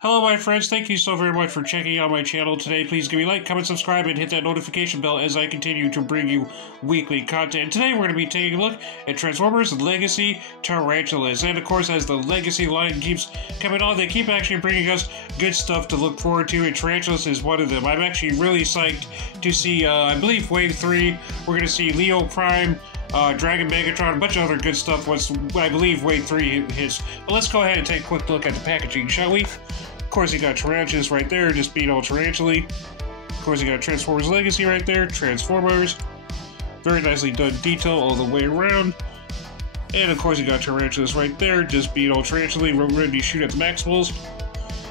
Hello my friends, thank you so very much for checking out my channel today. Please give me a like, comment, subscribe, and hit that notification bell as I continue to bring you weekly content. Today we're going to be taking a look at Transformers Legacy Tarantulas. And of course, as the Legacy line keeps coming on, they keep actually bringing us good stuff to look forward to, and Tarantulas is one of them. I'm actually really psyched to see, I believe Wave 3, we're going to see Leo Prime, Dragon Megatron, a bunch of other good stuff once, I believe, Wave 3 hits. But let's go ahead and take a quick look at the packaging, shall we? Of course, you got Tarantulas right there, just being all Tarantula. Of course, you got Transformers Legacy right there, Transformers. Very nicely done detail all the way around. And of course, you got Tarantulas right there, just being all Tarantula, ready to shoot at the Maximals.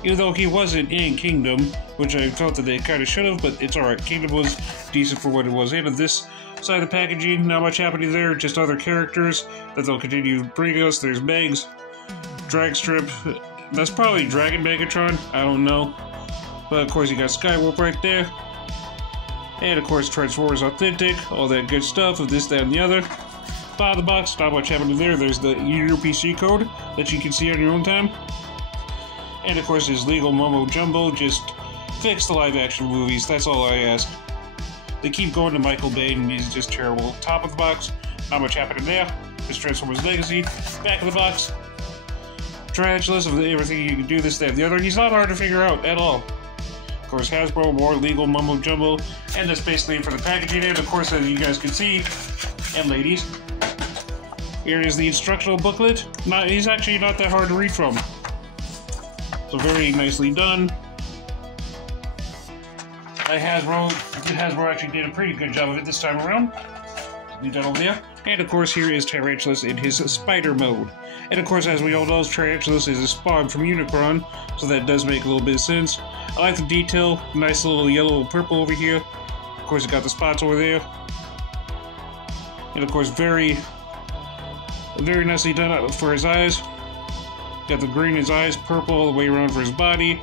Even though he wasn't in Kingdom, which I felt that they kind of should have, but it's alright. Kingdom was decent for what it was. And on this side of the packaging, not much happening there, just other characters that they'll continue to bring us. There's Megs, Dragstrip. That's probably Dragon Megatron, I don't know. But of course you got Skywarp right there. And of course Transformers Authentic, all that good stuff of this, that, and the other. Bottom of the box, not much happening there. There's the UPC code that you can see on your own time. And of course there's Legal Mumbo Jumbo, just fix the live action movies, that's all I ask. They keep going to Michael Bay and he's just terrible. Top of the box, not much happening there. There's Transformers Legacy. Back of the box, Tarantulas of everything you can do, this, that, and the other. He's not hard to figure out at all. Of course, Hasbro, more Legal Mumbo Jumbo, and that's basically it for the packaging. And of course, as you guys can see, and ladies, here is the instructional booklet. He's actually not that hard to read from. So very nicely done. Hasbro actually did a pretty good job of it this time around. Leave that over there. And of course, here is Tarantulas in his spider mode. And of course, as we all know, Tarantulas is a spawn from Unicron, so that does make a little bit of sense. I like the detail, nice little yellow and purple over here. Of course, you got the spots over there. And of course, very nicely done for his eyes. Got the green in his eyes, purple all the way around for his body.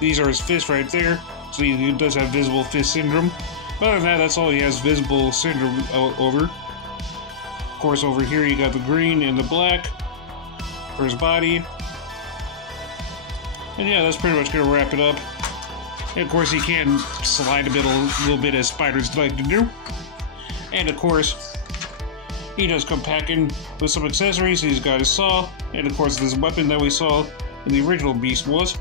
These are his fists right there, so he does have visible fist syndrome. But other than that, that's all he has visible syndrome over. Of course, over here you got the green and the black for his body. And yeah, that's pretty much going to wrap it up. And of course, he can slide a little bit as spiders like to do. And of course, he does come packing with some accessories. He's got his saw, and of course, this weapon that we saw in the original Beast Wars.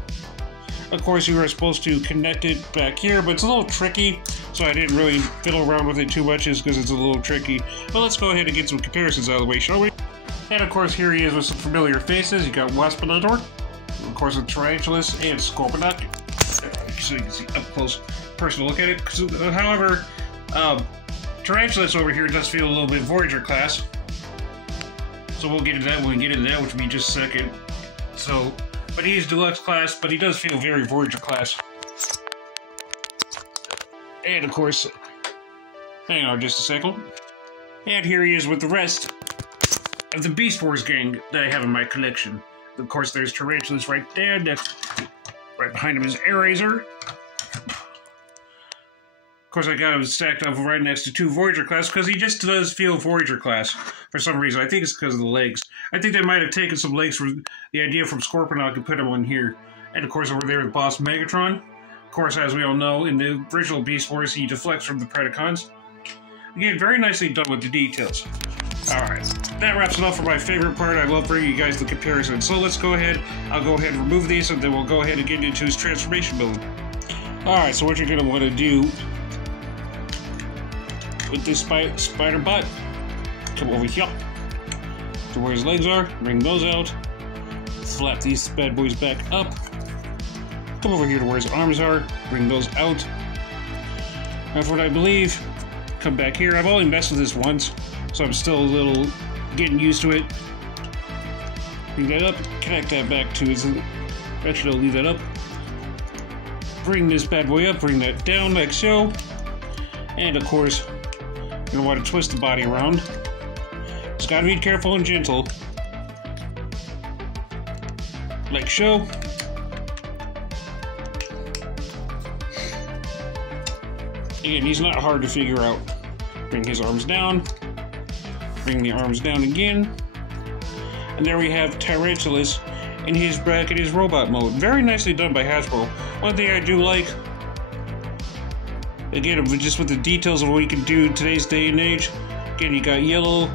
Of course, you are supposed to connect it back here, but it's a little tricky, so I didn't really fiddle around with it too much just because it's a little tricky. But let's go ahead and get some comparisons out of the way, shall we? And of course, here he is with some familiar faces. You got Waspinator, of course, with Tarantulas and Scorponok. So you can see up close, personal look at it. However, Tarantulas over here does feel a little bit Voyager class. So we'll get into that when we get into that, which will be just a second. So, but he's deluxe class, but he does feel very Voyager class. And of course, hang on just a second. And here he is with the rest of the Beast Wars gang that I have in my collection. Of course, there's Tarantulas right there. That's right behind him is Eraser. Of course, I got him stacked up right next to two Voyager class because he just does feel Voyager class for some reason. I think it's because of the legs. I think they might have taken some legs from the idea from Scorponok and put them on here. And of course, over there with Boss Megatron. Of course, as we all know, in the original Beast Wars, he deflects from the Predacons. Again, very nicely done with the details. Alright, that wraps it up for my favorite part. I love bringing you guys the comparison. So let's go ahead. I'll go ahead and remove these, and then we'll go ahead and get into his transformation build. Alright, so what you're going to want to do with this spider butt, come over here to where his legs are, bring those out, flap these bad boys back up, come over here to where his arms are, bring those out. That's what I believe. Come back here. I've only messed with this once, so I'm still a little getting used to it. Bring that up, connect that back to his... Actually, I'll leave that up. Bring this bad boy up, bring that down like so. And of course, you're going to want to twist the body around. Just got to be careful and gentle. Like so. Again, he's not hard to figure out. Bring his arms down. Bring the arms down again. And there we have Tarantulas in his robot mode. Very nicely done by Hasbro. One thing I do like, again, just with the details of what you can do in today's day and age. Again, you got yellow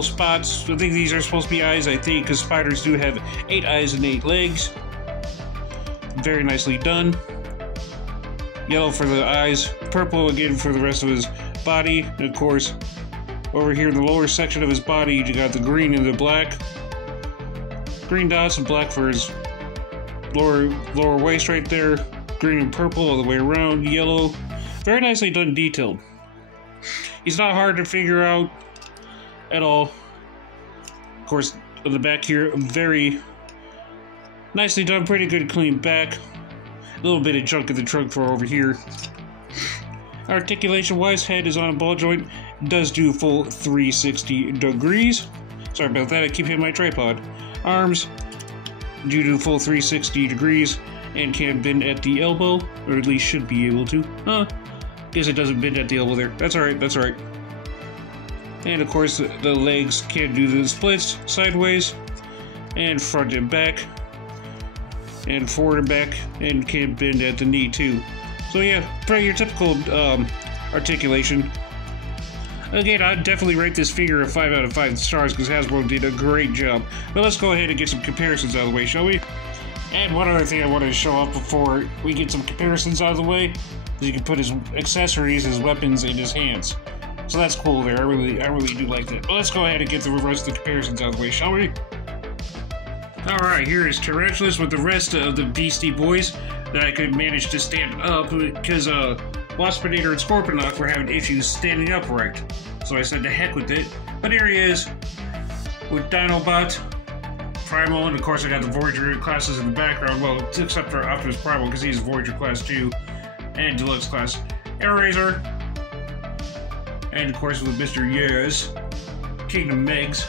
spots. I think these are supposed to be eyes, I think, because spiders do have 8 eyes and 8 legs. Very nicely done. Yellow for the eyes, purple again for the rest of his body, and of course, over here in the lower section of his body, you got the green and the black. Green dots and black for his lower waist right there. Green and purple all the way around, yellow. Very nicely done, detailed. He's not hard to figure out at all. Of course, on the back here, very nicely done, pretty good clean back. A little bit of junk in the trunk for over here. Articulation-wise, head is on a ball joint. Does do full 360 degrees. Sorry about that, I keep hitting my tripod. Arms do full 360 degrees and can bend at the elbow, or at least should be able to. Guess it doesn't bend at the elbow there. That's alright, that's alright. And of course, the legs can do the splits sideways, and front and back, and forward and back, and can bend at the knee too. So yeah, pretty your typical articulation. Again, I'd definitely rate this figure a 5 out of 5 stars because Hasbro did a great job. But let's go ahead and get some comparisons out of the way, shall we? And one other thing I wanted to show off before we get some comparisons out of the way is you can put his accessories, his weapons in his hands. So that's cool there. I really do like that. But let's go ahead and get the rest of the comparisons out of the way, shall we? Alright, here is Tarantulas with the rest of the Beastie Boys that I could manage to stand up because Waspinator and Scorponok were having issues standing upright. So I said to heck with it. But here he is with Dinobot, Primal, and of course I got the Voyager classes in the background. Well, except for Optimus Primal because he's Voyager class 2 and Deluxe class. Air Razor, and of course with Mr. Yes, Kingdom Megs.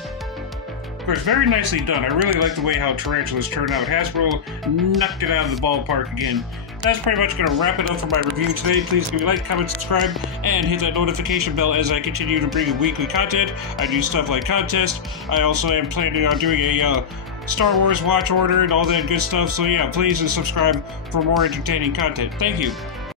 Of course, very nicely done. I really like the way how Tarantulas turned out. Hasbro knocked it out of the ballpark again. That's pretty much going to wrap it up for my review today. Please give me a like, comment, subscribe, and hit that notification bell as I continue to bring you weekly content. I do stuff like contests. I also am planning on doing a Star Wars watch order and all that good stuff. So yeah, please subscribe for more entertaining content. Thank you.